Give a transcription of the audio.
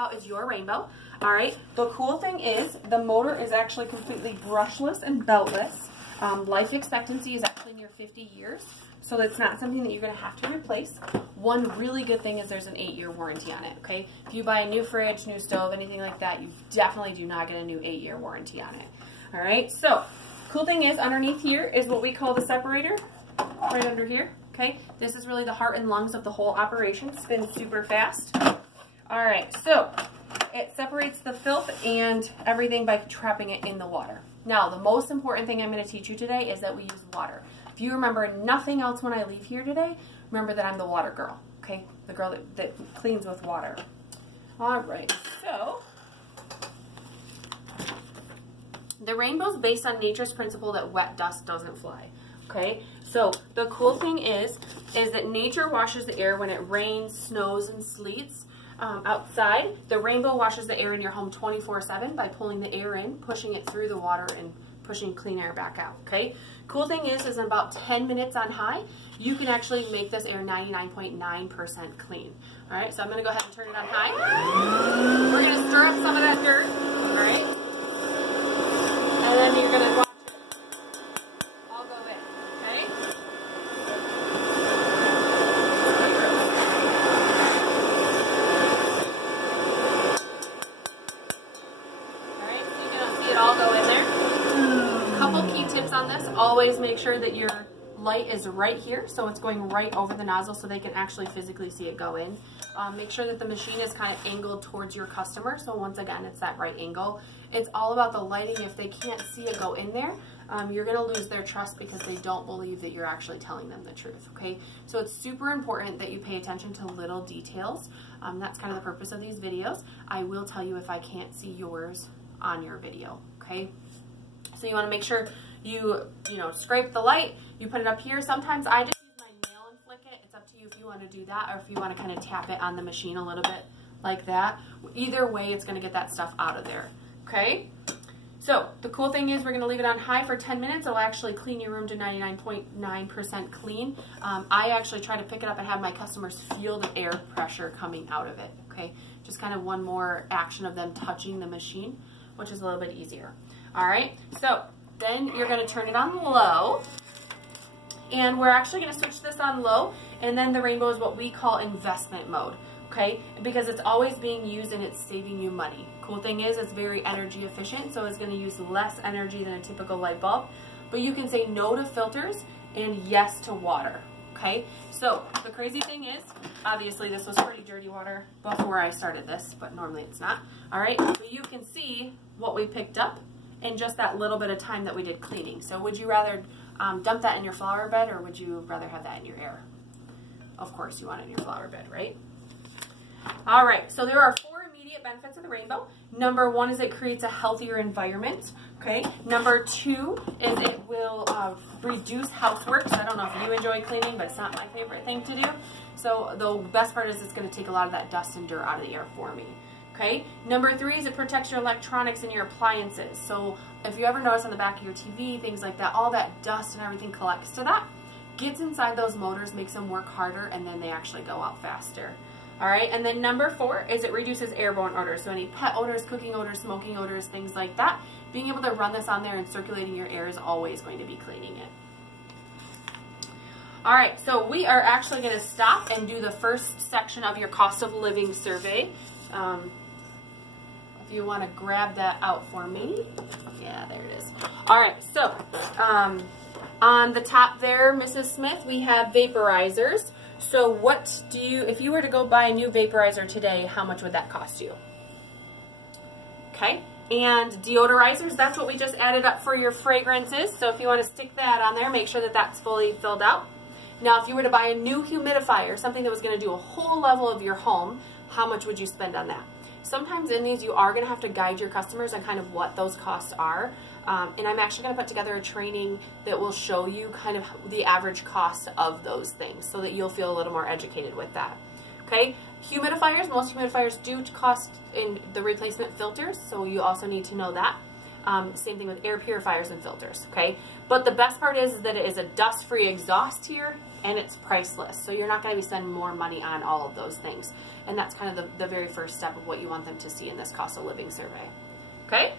about is your rainbow. All right, the cool thing is the motor is actually completely brushless and beltless. Life expectancy is actually near 50 years, so it's not something that you're going to have to replace. One really good thing is there's an 8-year warranty on it, okay? If you buy a new fridge, new stove, anything like that, you definitely do not get a new 8-year warranty on it. All right, so cool thing is underneath here is what we call the separator, right under here, okay? This is really the heart and lungs of the whole operation. Spins super fast. All right, so it separates the filth and everything by trapping it in the water. Now, the most important thing I'm going to teach you today is that we use water. If you remember nothing else when I leave here today, remember that I'm the water girl, okay? The girl that cleans with water. All right, so the rainbow's based on nature's principle that wet dust doesn't fly, okay? So the cool thing is that nature washes the air when it rains, snows, and sleets. Outside, the rainbow washes the air in your home 24/7 by pulling the air in, pushing it through the water, and pushing clean air back out, okay? Cool thing is in about 10 minutes on high, you can actually make this air 99.9% clean. All right, so I'm gonna go ahead and turn it on high. We're gonna stir up some of that dirt, all right? And then you're gonna watch it all go in, okay? All go in there. Couple key tips on this. Always make sure that your light is right here, so it's going right over the nozzle so they can actually physically see it go in. Make sure that the machine is kind of angled towards your customer, so once again, it's that right angle. It's all about the lighting. If they can't see it go in there, you're going to lose their trust because they don't believe that you're actually telling them the truth, okay? So it's super important that you pay attention to little details. That's kind of the purpose of these videos. I will tell you if I can't see yours on your video, okay? So you want to make sure you scrape the light, you put it up here. Sometimes I just use my nail and flick it. It's up to you if you want to do that or if you want to kind of tap it on the machine a little bit like that. Either way, it's going to get that stuff out of there, okay? So the cool thing is we're going to leave it on high for 10 minutes. It'll actually clean your room to 99.9% clean. I actually try to pick it up and have my customers feel the air pressure coming out of it, okay? Just kind of one more action of them touching the machine, which is a little bit easier. All right, so then you're going to turn it on low, and we're actually going to switch this on low, and then the rainbow is what we call investment mode, okay, because it's always being used and it's saving you money. Cool thing is it's very energy efficient, so it's going to use less energy than a typical light bulb, but you can say no to filters and yes to water, okay? So the crazy thing is, obviously this was pretty dirty water before I started this, but normally it's not. All right, but you can see what we picked up in just that little bit of time that we did cleaning. So would you rather dump that in your flower bed, or would you rather have that in your air? Of course you want it in your flower bed, right? All right, so there are 4 immediate benefits of the rainbow. Number 1 is it creates a healthier environment, okay? Number 2 is it will reduce housework. So I don't know if you enjoy cleaning, but it's not my favorite thing to do. So the best part is it's going to take a lot of that dust and dirt out of the air for me. Okay. Number 3 is it protects your electronics and your appliances. So if you ever notice on the back of your TV, things like that, all that dust and everything collects to that, gets inside those motors, makes them work harder, and then they actually go out faster. All right. And then number 4 is it reduces airborne odors. So any pet odors, cooking odors, smoking odors, things like that. Being able to run this on there and circulating your air is always going to be cleaning it. All right, so we are actually going to stop and do the first section of your cost of living survey. If you want to grab that out for me. Yeah, there it is. All right, so on the top there, Mrs. Smith, we have vaporizers. So what do you, if you were to go buy a new vaporizer today, how much would that cost you? Okay, and deodorizers, that's what we just added up for your fragrances. So if you want to stick that on there, make sure that that's fully filled out. Now, if you were to buy a new humidifier, something that was going to do a whole level of your home, how much would you spend on that? Sometimes in these, you are going to have to guide your customers on kind of what those costs are. And I'm actually going to put together a training that will show you kind of the average cost of those things so that you'll feel a little more educated with that. Okay, humidifiers, most humidifiers do cost in the replacement filters, so you also need to know that. Same thing with air purifiers and filters, okay? But the best part is that it is a dust-free exhaust here, and it's priceless. So you're not going to be spending more money on all of those things. And that's kind of the very first step of what you want them to see in this cost of living survey. Okay?